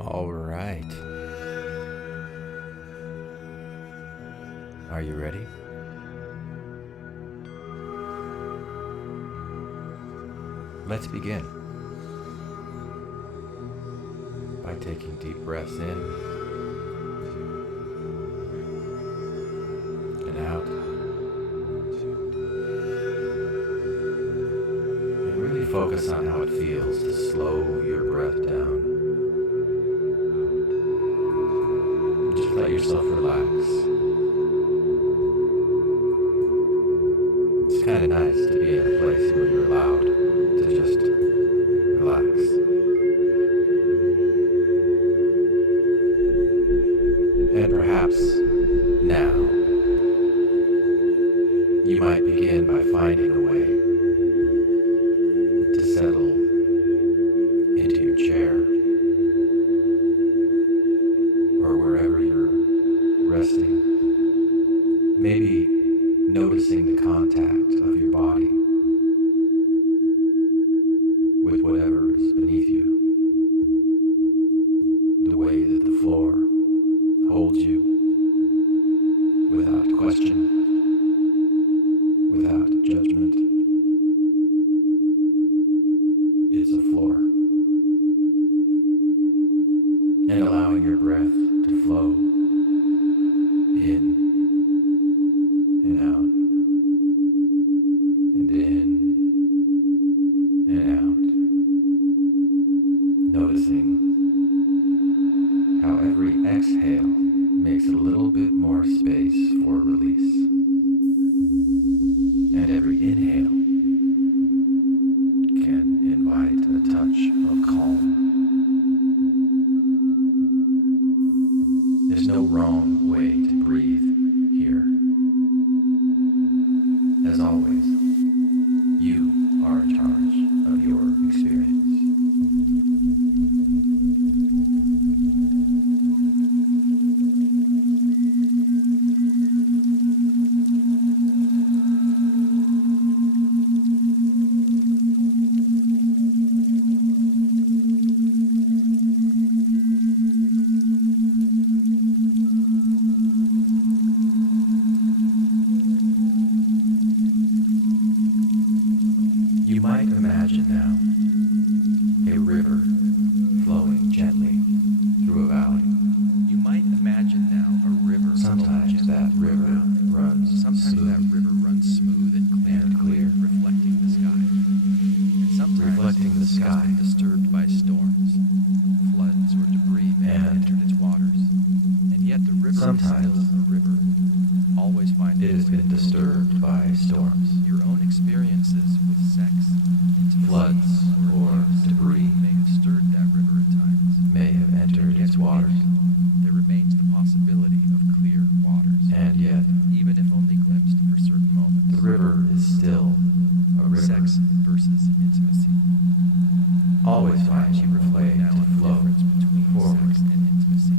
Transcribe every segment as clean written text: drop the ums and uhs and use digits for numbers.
All right. Are you ready? Let's begin by taking deep breaths in and out. And really focus on how it feels to slow your breath down. Just let yourself relax. It's kind of nice to be in a place where you're allowed to just relax. And perhaps now you might begin by finding a way to settle into your chair or wherever you're resting. Maybe noticing the contact of your body with whatever is beneath you. The way that the floor holds you without question, without judgment. It's a floor. And allowing your breath to flow in and out, and in and out, noticing how every exhale makes a little bit more space for release, and every inhale can invite a touch of calm. There's no wrong way to breathe here. As always, you are in charge of your experience. You might imagine now a river flowing gently through a valley. You might imagine now a river. Sometimes that river runs smooth and clear, reflecting the sky. And sometimes reflecting the sky, it's been disturbed by storms, floods, or debris may have entered its waters. And yet the river sometimes is still a river, always finding it has been disturbed by storms, your own experiences with sex, intimacy, floods, or debris may have stirred that river at times. may have entered its waters, There remains the possibility of clear waters. and yet Even if only glimpsed for certain moments. the river is still a river. Sex versus intimacy. Always finds you a way now to the flow difference between forward. sex and intimacy.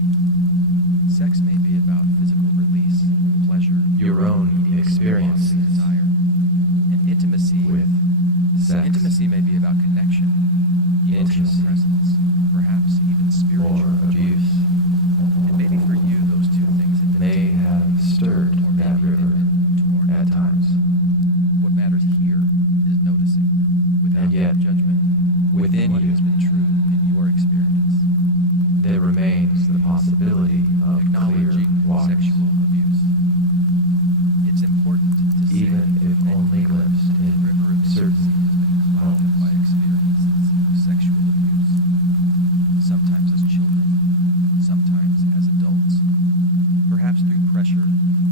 Sex may be about physical release, pleasure, Your own immediate experiences bodily desire. And intimacy with sex, Intimacy may be about connection, emotional Intimacy. presence, perhaps even or spiritual abuse And maybe for you, those two things have been may have stirred or maybe that they've river been torn at times. What matters here is noticing, without And yet, judgment, within what you, has been true in your experience. there remains the possibility of clear Acknowledging waters, sexual abuse. It's important to say even if only glimpsed the in river of certain intimacy has been clouded by experiences of sexual abuse, sometimes as children, sometimes as adults, perhaps through pressure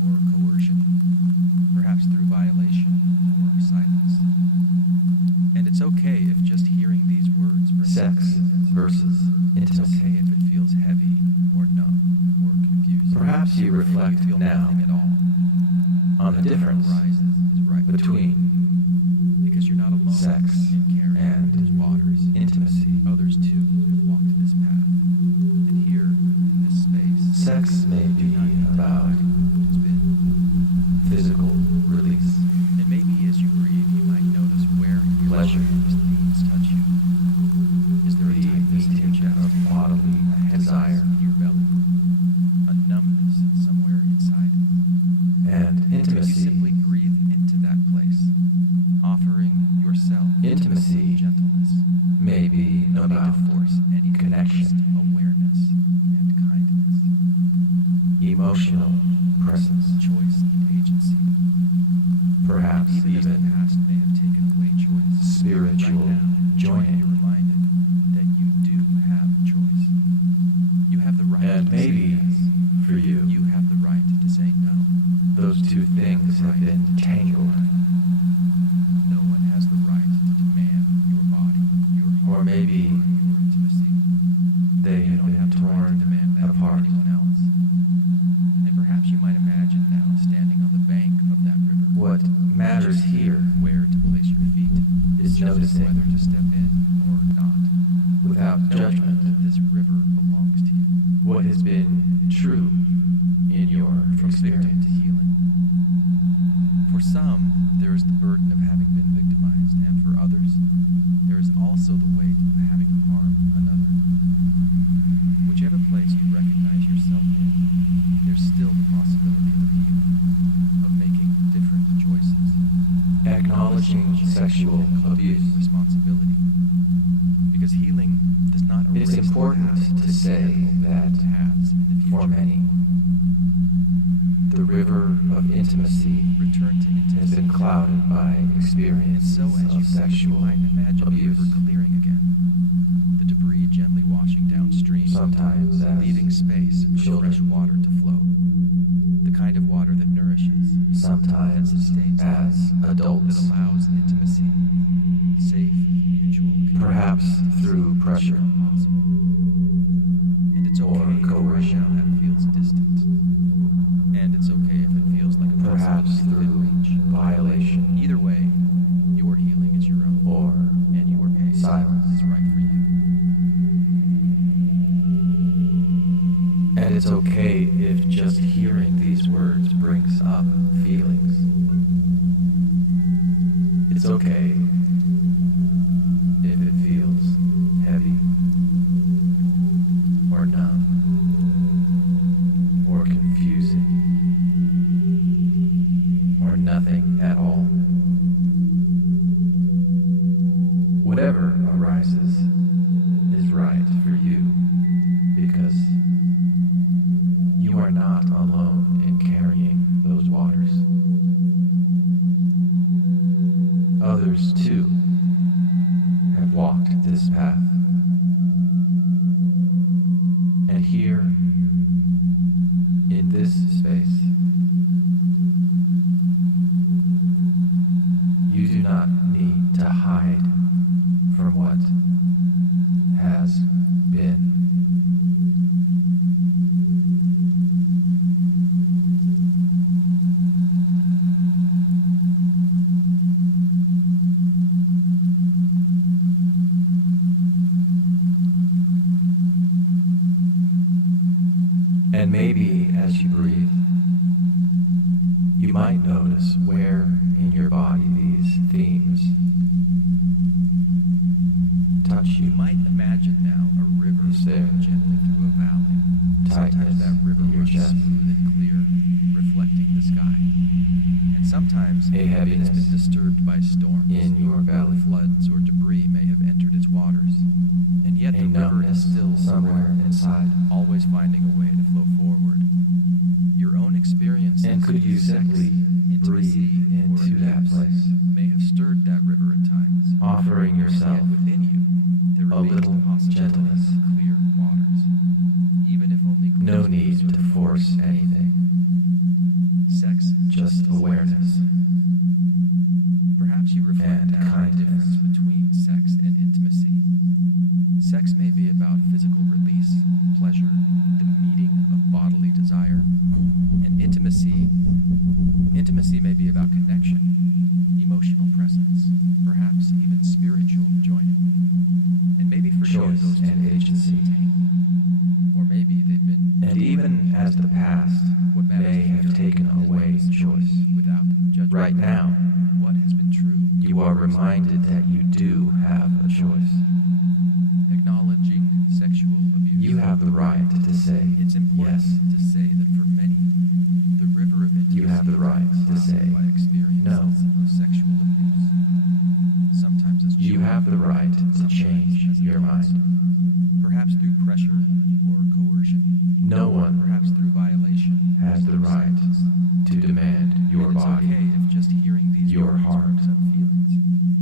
or coercion, perhaps through violation or silence. And it's okay if just hearing these words brings sex versus It's intimacy. okay if it feels heavy or numb or confused. Perhaps you reflect feel now nothing at all. on the difference Rises is right between because you're not alone sex in carrying and those waters. intimacy. Others too have walked this path, and here in this space, Sex may be about it's been. physical release, And maybe as you breathe, you might notice where in your Pleasure. these themes touch you. Is there a the tightness in your meeting chest? of bodily A heaviness gentleness. maybe No need about to force anything, connection, just awareness and kindness. emotional presence, Choice and agency. perhaps Even as the even past may have taken away choice, spiritual right now, joining. you're reminded that you do have choice. You have the right And to say maybe yes. for you, You have the right to say no. those two things have been tangled, No one has the right to demand your body, your heart, or maybe your intimacy. they You have don't been have the right to torn demand that from apart. anyone else. And perhaps you might imagine now standing on the bank of that river. What matters here Where to place your feet, is noticing whether to step in or not. without Knowing judgment that this river belongs to you. what has been true in your From victim experience. to healing. For some, there is the burden of having been victimized, and for others, there is also the weight of having harmed another. Whichever place you recognize yourself in, there's still the possibility of healing, of making different choices. Acknowledging sexual abuse. Responsibility. Because healing does not It's erase the important past to say that paths in the future. for many, the river of intimacy Return to intimacy has been clouded by And experiences so as you of see, you sexual might imagine abuse, the river clearing again. The debris gently washing downstream, sometimes as leaving space for children. fresh water to flow. The kind of water that nourishes, that sometimes sustains as life, that adults, allows intimacy, safe, mutual communication, perhaps through pressure possible. And it's or okay for right coercion. now that feels distant. And it's okay if it feels like a perhaps possibility through within reach. violation Either way, your healing is your own, or and your pace silence. is right for you. And it's okay if just hearing these words brings up feelings. It's okay if it feels heavy or numb or confusing or nothing at all. Whatever arises is right for you because you are not alone in carrying those waters. Others, too, have walked this path. And here, in this space, you do not need to hide from what has been. And maybe as you breathe, you might notice where in your body these themes touch you. You might imagine now a river Is there flowing gently through a valley. tightness Sometimes that river in your runs chest? smooth and clear, reflecting the sky. And sometimes A heaviness it's been disturbed by storms. in your belly? Floods or debris may have entered its waters. And yet A the river is numbness still somewhere inside? always finding a way to flow forward. Your own experiences And could you with sex, simply intimacy, breathe or into that abuse place, may have stirred that river at times. offering yourself Yet within you, there a remains little the possibility gentleness? of clear waters, even if only No glimpses need of to force anything, sex, just awareness. Perhaps you reflect and now on the kindness. difference between sex and intimacy. Sex may be about physical release, pleasure, the meeting of bodily desire, and intimacy may be about connection, emotional presence, perhaps even spiritual joining. And maybe for you Choice those two and things agency. entangled. Or maybe they've been And even as the past what matters may have here taken is away what is choice, without judgment. right now What has been true? you are reminded that you do have a choice. Acknowledging sexual abuse. You have the right to say It's important yes. to say that for many, the river of intimacy You have the right is to clouded say by experiences no. of sexual abuse. Sometimes as You children, have the right to change your mind. Perhaps through pressure or coercion. No one Perhaps through violation. has the right to demand your And it's body okay if just hearing these your words heart, brings up feelings.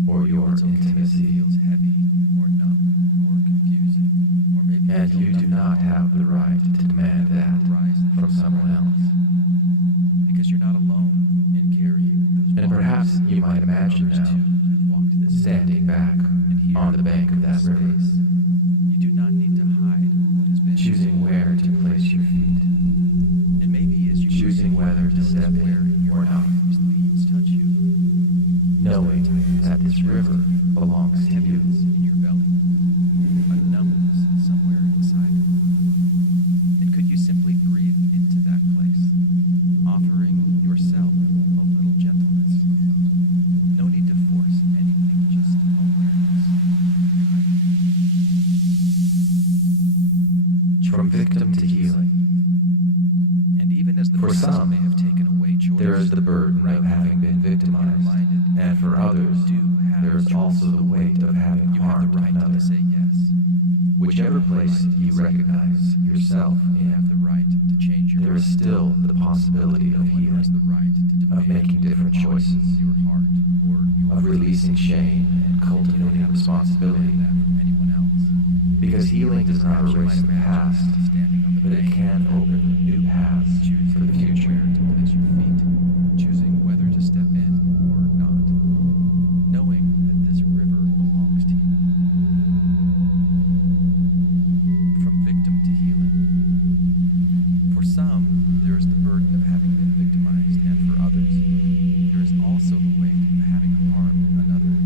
or your It's okay if it intimacy. feels heavy or numb or confusing or maybe And feel you do nothing not at all. have the right to demand that from someone else. Because you're not alone in carrying those And waters. perhaps you might imagine Others now, too have walked this standing back and here on the bank of that in river, space, you do not need to hide what has been. choosing where to place your feet, And maybe as you choosing whether to notice step where in your or not, hands' leaves touch you, knowing that this river belongs to you. heaviness in your belly, a numbness somewhere inside. And could you simply breathe into that place, offering yourself a little gentleness? No need to force anything, just awareness. From victim to healing, And even as the For past some, may have taken away choice, there is the burden right of having been now, you're victimized, reminded and for others, you do have there is choice. also the weight of having You have harmed the right another. to say yes. Whichever place you recognize yourself You have in, the right to change your there is mind. still the possibility No of one has the healing, right to demand of making different your body, choices, your heart, or your of releasing shame and You don't cultivating have to responsibility. demand that from anyone else. Because healing does not Perhaps you erase might the past, imagine standing on the but it bank, can open new paths choosing for the future. where to place your feet, choosing whether to step in or not, knowing that this river belongs to you. From victim to healing. For some, there is the burden of having been victimized, and for others, there is also the weight of having harmed another.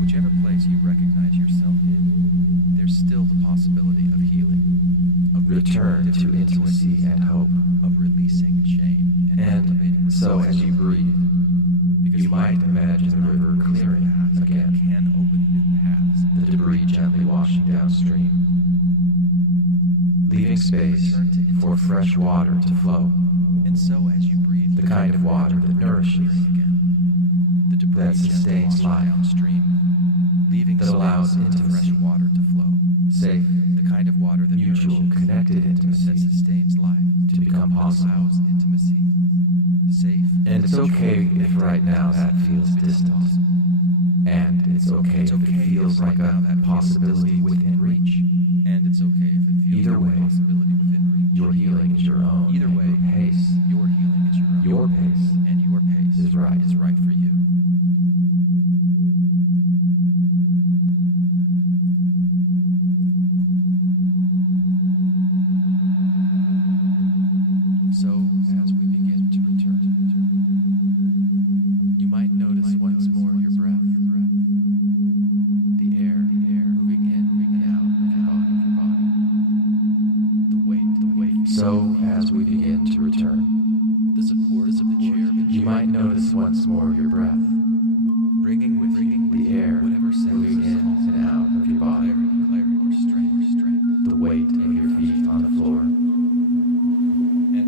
Whichever place you recognize yourself in, there's still the possibility of healing, of Return to intimacy and hope. of releasing shame and cultivating And so as you breathe, because you might imagine the river clearing again, can open new paths. the debris gently washing downstream, leaving space for fresh water to flow, And so as you breathe, the kind of water that nourishes, again, the debris that sustains gently washing life, downstream, leaving that allows space for intimacy, fresh water to flow. safe, The kind of water that mutual, nourishes, connected that intimacy sustains life, to become that possible. allows intimacy, safe. And it's okay if right now that feels distant. And it's okay if it feels like a possibility within reach. And it's okay if it feels Either like way, a possibility within reach. Your healing is your own. Either and way, your pace, your healing is your own. your pace, And your pace is right. is right for you. So, as we begin to return, you might notice once more your breath, the air moving in and out of your body, the weight. So as we begin to return, the support of the chair, you might notice once more your breath, bringing with the air whatever sense moving in and out of your body, clarity or strength. the weight of your feet on the floor,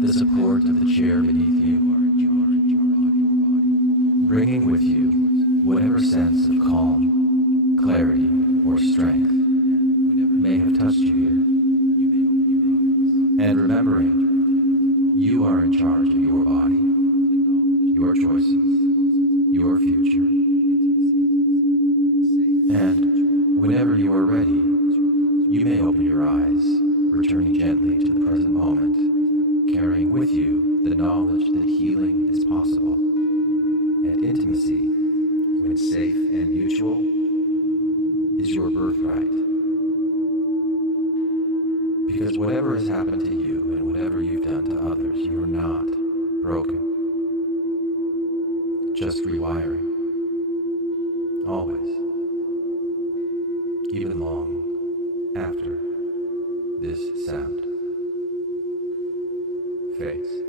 the support of the chair beneath you, bringing with you whatever sense of calm, clarity, or strength may have touched you here. And remembering, you are in charge of your body, your choices, your future. And whenever you are ready, you may open your eyes, returning gently to the present moment, carrying with you the knowledge that healing is possible, and intimacy, when safe and mutual, is your birthright. Because whatever has happened to you and whatever you've done to others, you are not broken. Just rewiring. Always. Even long after this sound fades.